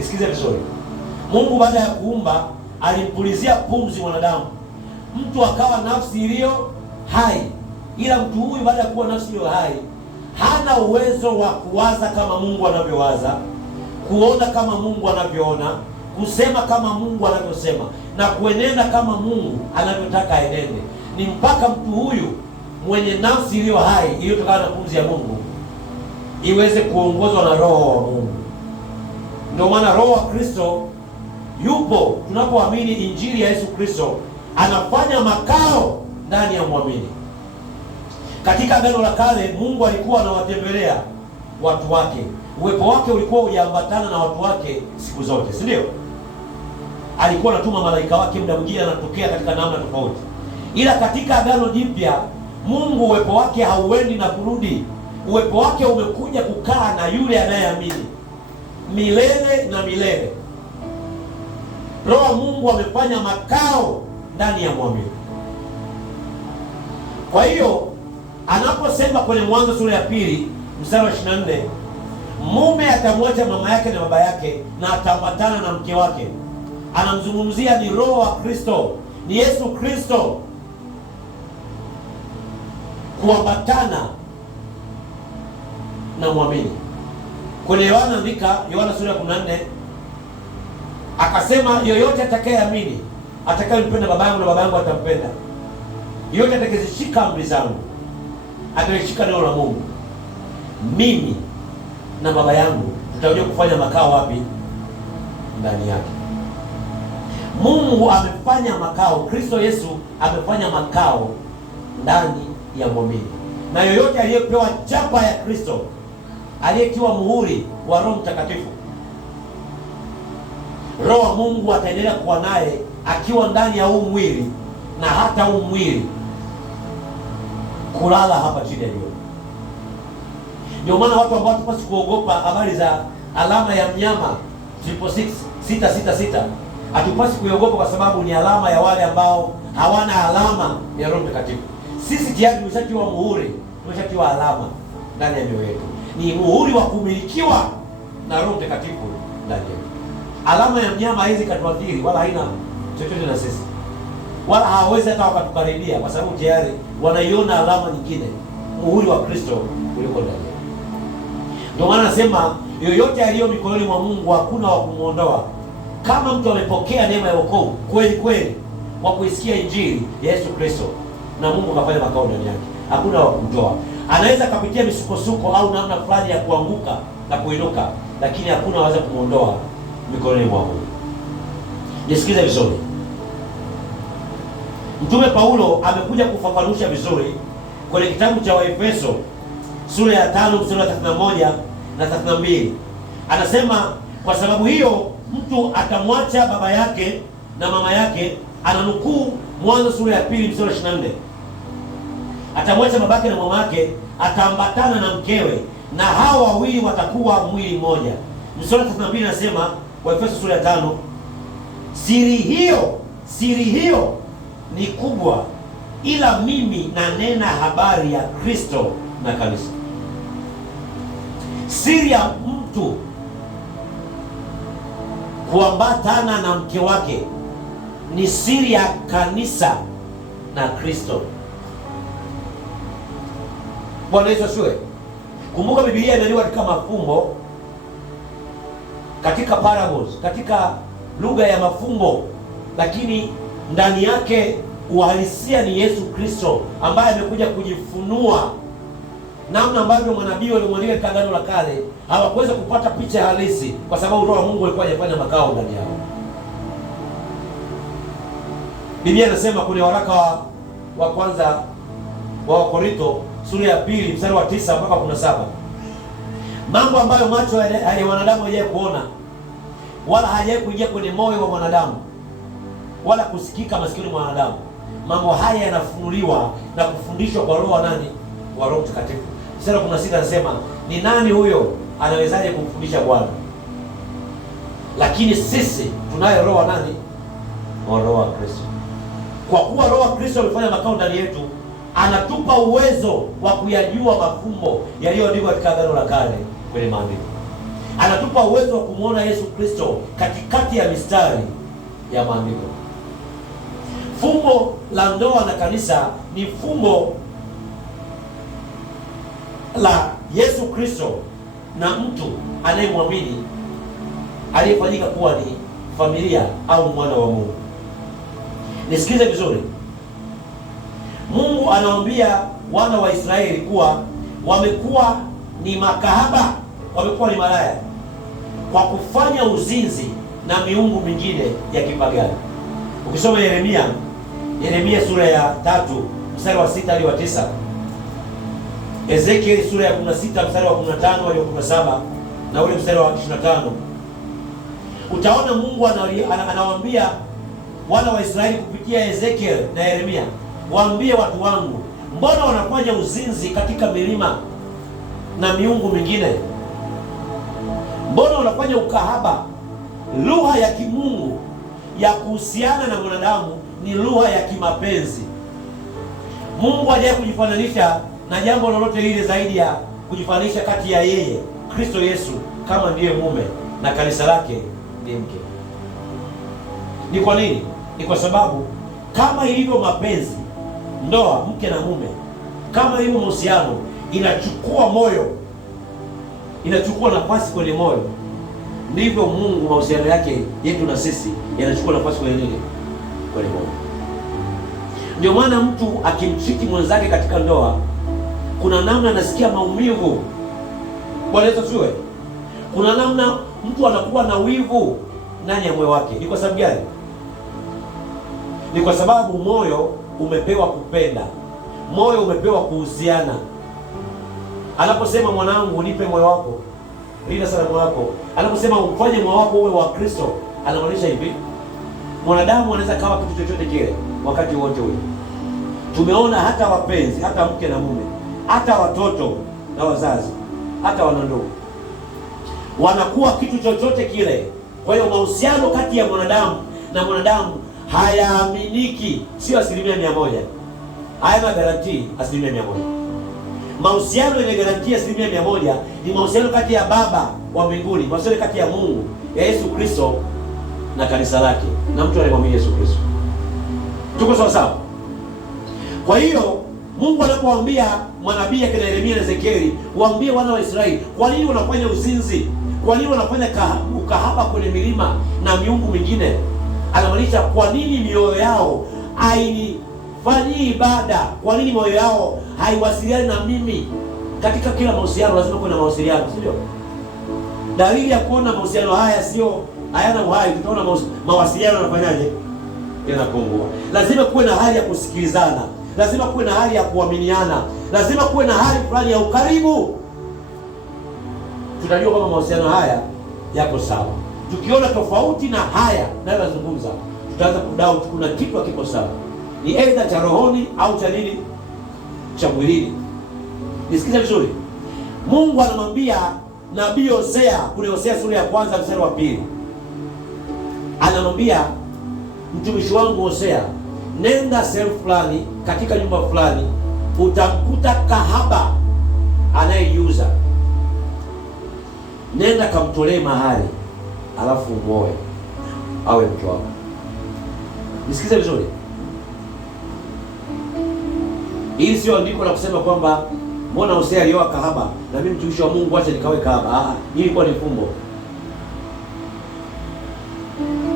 Nisikize vizuri. Mungu baada ya kuumba alimpulizia pumzi mwanadamu, mtu akawa nafsi iliyo hai. Ila mtu huyu baada ya kuwa nafsi iliyo hai hana uwezo wa kuwaza kama Mungu anavyowaza, kuona kama Mungu anavyoona, kusema kama Mungu anavyosema, na kuenenda kama Mungu anavyotaka aenende. Ni mpaka mtu huyu mwenye nafsi iliyo hai iliyotokana na pumzi ya Mungu iweze kuongozwa na Roho wa Mungu. Ndio maana Roho wa Kristo yupo tunapoamini Injili ya Yesu Kristo, anafanya makao ndani ya muamini. Katika Agano la Kale Mungu alikuwa anawatembelea watu wake. Uwepo wake ulikuwa hujaambatana na watu wake siku zote, si ndio? Alikuwa anatuma malaika wake, muda mwingine anatokea katika namna tofauti. Ila katika Agano Jipya Mungu uwepo wake hauendi na kurudi. Uwepo wake umekuja kukaa na yule anayeamini milele na milele. Roho wa Mungu amefanya makao ndani ya muamini. Kwa hiyo anaposema kwenye Mwanzo sura ya 2 mstari wa 24, mume atamwacha mama yake na baba yake na ataambatana na mke wake, anamzungumzia ni Roho wa Kristo, ni Yesu Kristo kuambatana na muamini. Kwenye Yohana andika, Yohana sura ya 14 akasema, yoyote atakayeamini, atakayempenda baba yangu na baba yangu atampenda. Yoyote atakayezishika amri zangu, atakayeshika neno la Mungu, mimi na baba yangu tutakuja kufanya makao wapi? Ndani yake. Mungu amefanya makao, Kristo Yesu amefanya makao ndani ya muamini. Na yoyote aliyepewa chapa ya Kristo, aliyetiwa muhuri wa Roho Mtakatifu, Roho wa Mungu ataendelea kuwa naye akiwa ndani ya huu mwili, na hata huu mwili kulala hapa chini ya jua. Ndio maana watu ambao tupasi kuogopa habari za alama ya mnyama 666 hatupasi kuiogopa, kwa sababu ni alama ya wale ambao hawana alama ya Roho Mtakatifu. Sisi tayari tumeshatiwa muhuri, tumeshatiwa alama ndani ya mioyo yetu. Ni muhuri wa kumilikiwa na Roho Mtakatifu ndani yetu. Alama ya mnyama haiwezi katuathiri, wala haina chochote na sisi, wala hawezi hata wakatukaribia, kwa sababu tayari wanaiona alama nyingine, muhuri wa Kristo uliko ndani yetu. Ndio maana nasema yoyote aliyo mikononi mwa Mungu hakuna wa kumuondoa. Kama mtu amepokea neema ya wokovu kweli kweli kwa kuisikia Injili ya Yesu Kristo, na Mungu kafanya makao ndani yake, hakuna wa kumtoa. Anaweza kapitia misukosuko au namna fulani ya kuanguka na kuinuka, lakini hakuna waweza kumuondoa mikononi mwa Mungu. Nisikize vizuri. Mtume Paulo amekuja kufafanusha vizuri kwenye kitabu cha Waefeso sura ya 5 mstari wa 31 na 32. Anasema, kwa sababu hiyo mtu atamwacha baba yake na mama yake. Ananukuu Mwanzo sura ya 2 mstari wa 24. Atamwacha babake na mama yake, ataambatana na mkewe, na hao wawili watakuwa mwili mmoja. Mstari wa 32 anasema, Waefeso sura ya 5, siri hiyo ni kubwa, ila mimi nanena habari ya Kristo na kanisa. Siri ya mtu kuambatana na mke wake ni siri ya kanisa na Kristo. Bwana Yesu asifiwe. Kumbuka Biblia imeandikwa katika mafumbo, katika parables, katika lugha ya mafumbo, lakini ndani yake uhalisia ni Yesu Kristo ambaye amekuja kujifunua. Namna ambavyo manabii walimwandika katika Agano la Kale hawakuweza kupata picha halisi, kwa sababu Roho wa Mungu alikuwa hajafanya makao ndani yao. Biblia inasema kwenye waraka wa kwanza wa Wakorintho sura ya 2 mstari wa 9 mpaka 17, mambo ambayo macho ya wanadamu hayajawahi kuona, wala hayajawahi kuingia kwenye moyo wa mwanadamu, wala kusikika masikioni mwa wanadamu, mambo haya yanafunuliwa na kufundishwa kwa Roho wa nani? Wa Roho Mtakatifu. Mstari wa 16 anasema, ni nani huyo anawezaje kumfundisha Bwana? Lakini sisi tunaye Roho wa nani? Wa Roho wa Kristo. Kwa kuwa Roho wa Kristo amefanya makao ndani yetu, anatupa uwezo wa kuyajua mafumbo yaliyoandikwa katika Agano la Kale kwenye maandiko. anatupa uwezo wa kumwona Yesu Kristo katikati ya mistari ya maandiko. Fumbo la ndoa na kanisa ni fumbo la Yesu Kristo na mtu anayemwamini aliyefanyika kuwa ni familia au mwana wa Mungu. Nisikize vizuri. Mungu anawaambia wana wa Israeli kuwa wamekuwa ni makahaba, wamekuwa ni malaya kwa kufanya uzinzi na miungu mingine ya kipagani. Ukisoma Yeremia sura ya 3 mstari wa 6 hadi wa 9, Ezekiel sura ya 16 mstari wa 15 hadi wa 17 na ule mstari wa 25, utaona Mungu anawaambia wana wa Israeli kupitia Ezekiel na Yeremia, waambie watu wangu, mbona wanafanya uzinzi katika milima na miungu mingine? Mbona wanafanya ukahaba? Lugha ya kimungu ya kuhusiana na mwanadamu ni lugha ya kimapenzi. Mungu hajawahi kujifananisha na jambo lolote lile zaidi ya kujifananisha kati ya yeye Kristo Yesu kama ndiye mume na kanisa lake ndiye mke. Ni kwa nini? Ni kwa sababu kama ilivyo mapenzi, ndoa, mke na mume, kama ilivyo mahusiano inachukua moyo, inachukua nafasi kwenye moyo, ndivyo Mungu mahusiano yake yetu na sisi yanachukua nafasi kwenye nini? Kwenye moyo. Ndio maana mtu akimchiti mwenzake katika ndoa, kuna namna anasikia maumivu. Bwana Yesu asifiwe. Kuna namna mtu anakuwa na wivu ndani ya moyo wake. Ni kwa sababu gani? Ni kwa sababu moyo umepewa kupenda, moyo umepewa kuhusiana. Anaposema mwanangu, nipe moyo wako, linda sana moyo wako, anaposema ufanye moyo wako uwe wa Kristo, anamaanisha hivi: mwanadamu anaweza kawa kitu chochote kile wakati wote ule. Tumeona hata wapenzi, hata mke na mume, hata watoto na wazazi, hata wanandoa wanakuwa kitu chochote kile. Kwa hiyo mahusiano kati ya mwanadamu na mwanadamu hayaaminiki, sio 100%. Hayana garantii 100%. Mahusiano yenye garantia 100% ni mahusiano kati ya Baba wa mbinguni, mahusiano kati ya Mungu, ya Yesu Kristo na kanisa lake, na mtu anayemwamini Yesu Kristo. Tuko sawa sawa? Kwa hiyo Mungu anapowaambia manabii akina Yeremia na Ezekieli, waambie wana wa Israeli, kwa nini wanafanya uzinzi? Kwa nini wanafanya ukahaba kwenye milima na miungu mingine? Anamaanisha kwa nini mioyo yao haifanyii ibada? Kwa nini mioyo yao haiwasiliani na mimi? Katika kila mahusiano lazima kuwe na mawasiliano, sio? Dalili ya kuona mahusiano haya hayana uhai, tutaona mawasiliano yanafanyaje? Yanapungua. Lazima kuwe na hali ya kusikilizana, lazima kuwe na hali ya kuaminiana, lazima kuwe na hali fulani ya ukaribu. Tutajua kama mahusiano haya yako sawa. Tukiona tofauti na haya nazungumza, tutaanza kudoubt kuna kitu hakiko sawa. Ni aidha cha rohoni au cha nini? Cha mwilini. Nisikize vizuri. Mungu anamwambia nabii Hosea, kule Hosea sura ya 1 mstari wa 2. Anamwambia mtumishi wangu Hosea, nenda sehemu fulani katika nyumba fulani, utamkuta kahaba anayeuza. Nenda kamtolee mahali, alafu muoe awe mke wako. Nisikize vizuri. Hii sio andiko la kusema kwamba mbona Hosea alioa kahaba na mimi mtumishi wa Mungu acha nikawe kahaba. Hii ilikuwa ni fumbo.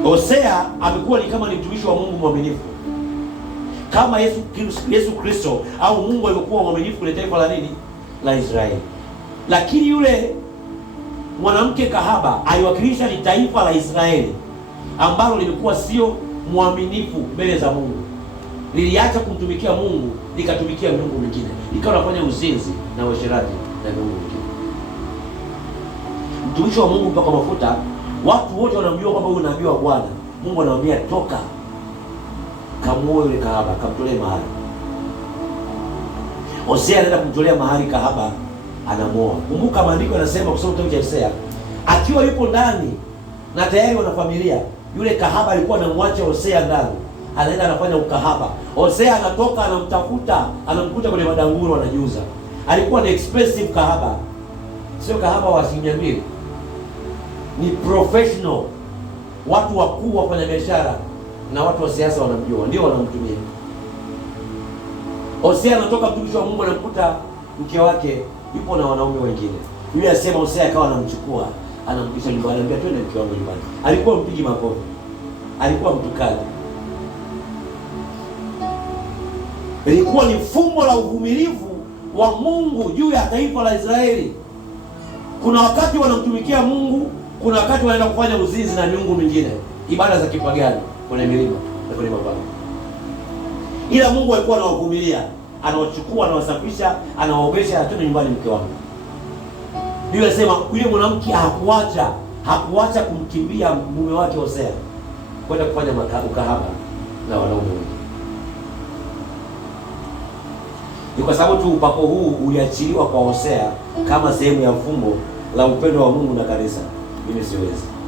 Hosea amekuwa ni kama ni mtumishi wa Mungu mwaminifu, kama Yesu Kristo au Mungu alikuwa mwaminifu kwa taifa la nini? La Israeli. Lakini yule mwanamke kahaba aliwakilisha ni taifa la Israeli ambalo lilikuwa sio mwaminifu mbele za Mungu. Liliacha kumtumikia Mungu likatumikia miungu mingine, likawa nafanya uzinzi na uasherati na miungu mingine. Mtumishi wa Mungu mpaka mafuta, watu wote wanamjua kwamba huyu nabii wa Bwana. Mungu anamwambia toka, kamuoe yule kahaba, kamtolee mahali. Hosea anaenda kumtolea mahali kahaba, anamuoa. Kumbuka maandiko yanasema, kusoma kitabu cha Hosea, akiwa yupo ndani na tayari wana familia, yule kahaba alikuwa anamwacha Hosea ndani, anaenda anafanya ukahaba. Hosea anatoka anamtafuta, anamkuta kwenye madanguro anajiuza. Alikuwa ni expensive kahaba, sio kahaba wa 200. ni professional, watu wakuu wafanya biashara na watu wa siasa wanamjua, ndio wanamtumia. Hosea anatoka, mtumishi wa Mungu anamkuta mke wake yupo na wanaume wengine. Yule asema Hosea akawa anamchukua, anampisha nyumbani, anambia twende mke wangu nyumbani. Alikuwa mpigi makofi, alikuwa mtukali. Ilikuwa ni fumbo la uvumilivu wa Mungu juu ya taifa la Israeli. Kuna wakati wanamtumikia Mungu, kuna wakati wanaenda kufanya uzinzi na miungu mingine, ibada za kipagani kwenye milima na kwenye mapango. Ila Mungu alikuwa anawavumilia, anawachukua, anawasafisha, anawaogesha, atende nyumbani mke wangu. Biblia inasema yule mwanamke hakuacha kumkimbia mume wake Hosea kwenda kufanya ukahaba na wanaume wengi. Ni kwa sababu tu upako huu uliachiliwa kwa Hosea kama sehemu ya mfumo la upendo wa Mungu na kanisa. Mimi siwezi.